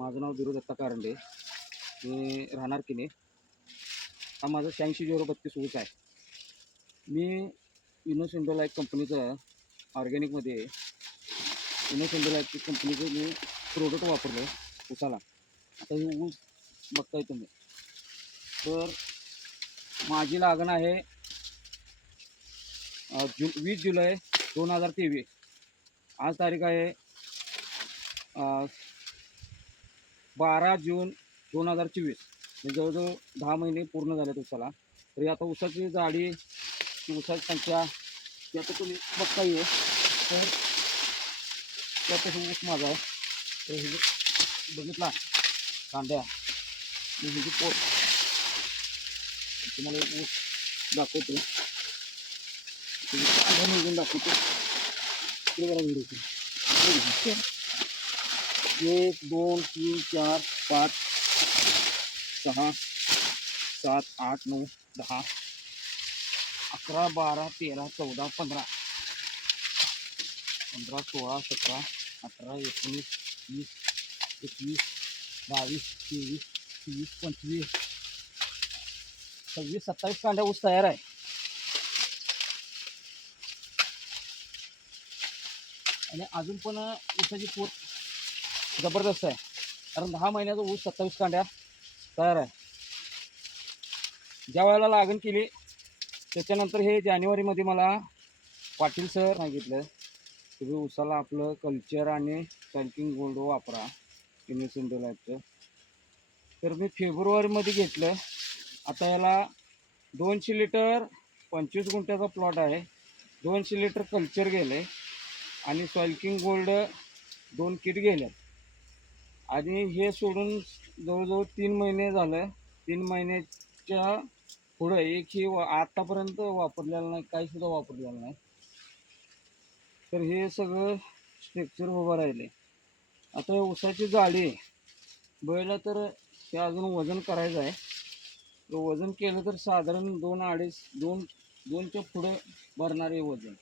माझं नाव धीरू दत्ता कारंडे. मी राहणार किने. हा माझा 86-032 ऊस आहे. मी इनोसेंडोलाईट कंपनीचं ऑर्गॅनिकमध्ये इनोसेंडोलाईट कंपनीचं मी प्रोडक्ट वापरलं ऊसाला. आता हे ऊस बघताय तुम्ही. तर माझी लागण आहे 20 जुलै 2023. आज तारीख आहे 12 जून 2024. म्हणजे जवळजवळ 10 महिने पूर्ण झालेत ऊसाला. तरी आता ऊसाची जाडी, ऊसाची संख्या ती आता तुम्ही बघता येईल. तर त्यात ऊस माझा आहे. तर हे बघितला कांद्या ही पोट तुम्हाला ऊस दाखवतो. कांदा निघून दाखवतो. व्हिडिओ 1 2 3 4 5 6 7 8 9 10 11 12 13 14 15 15 16 17 18 19 20 21 22 23 24 25 26 27 कांड्या ऊस तयार आहे. आणि अजून पण ऊसाची पोत जबरदस्त आहे. कारण 10 महिन्याचा ऊस 27 कांड्या तयार आहे. ज्या वेळेला लागण केली त्याच्यानंतर हे जानेवारीमध्ये मला पाटील सर सांगितलं तुम्ही ऊसाला आपलं कल्चर आणि सॉइल गोल्ड वापरा इनोसेंडोलाईटचं. तर मी फेब्रुवारीमध्ये घेतलं. आता याला 200 लिटर 25 गुंठ्याचा प्लॉट आहे. 200 लिटर कल्चर गेले आणि सॉइल गोल्ड 2 किट गेले. आणि हे सोडून जवळजवळ 3 महिने झालं. 3 महिन्याच्या पुढं एकही आतापर्यंत वापरलेलं नाही, काही सुद्धा वापरलेलं नाही. तर हे सगळं स्ट्रक्चर उभं राहिले. आता ऊसाची जाडी बघितलं तर हे अजून वजन करायचं आहे. वजन केलं तर साधारण 2 2.5 2च्या पुढं भरणारे वजन.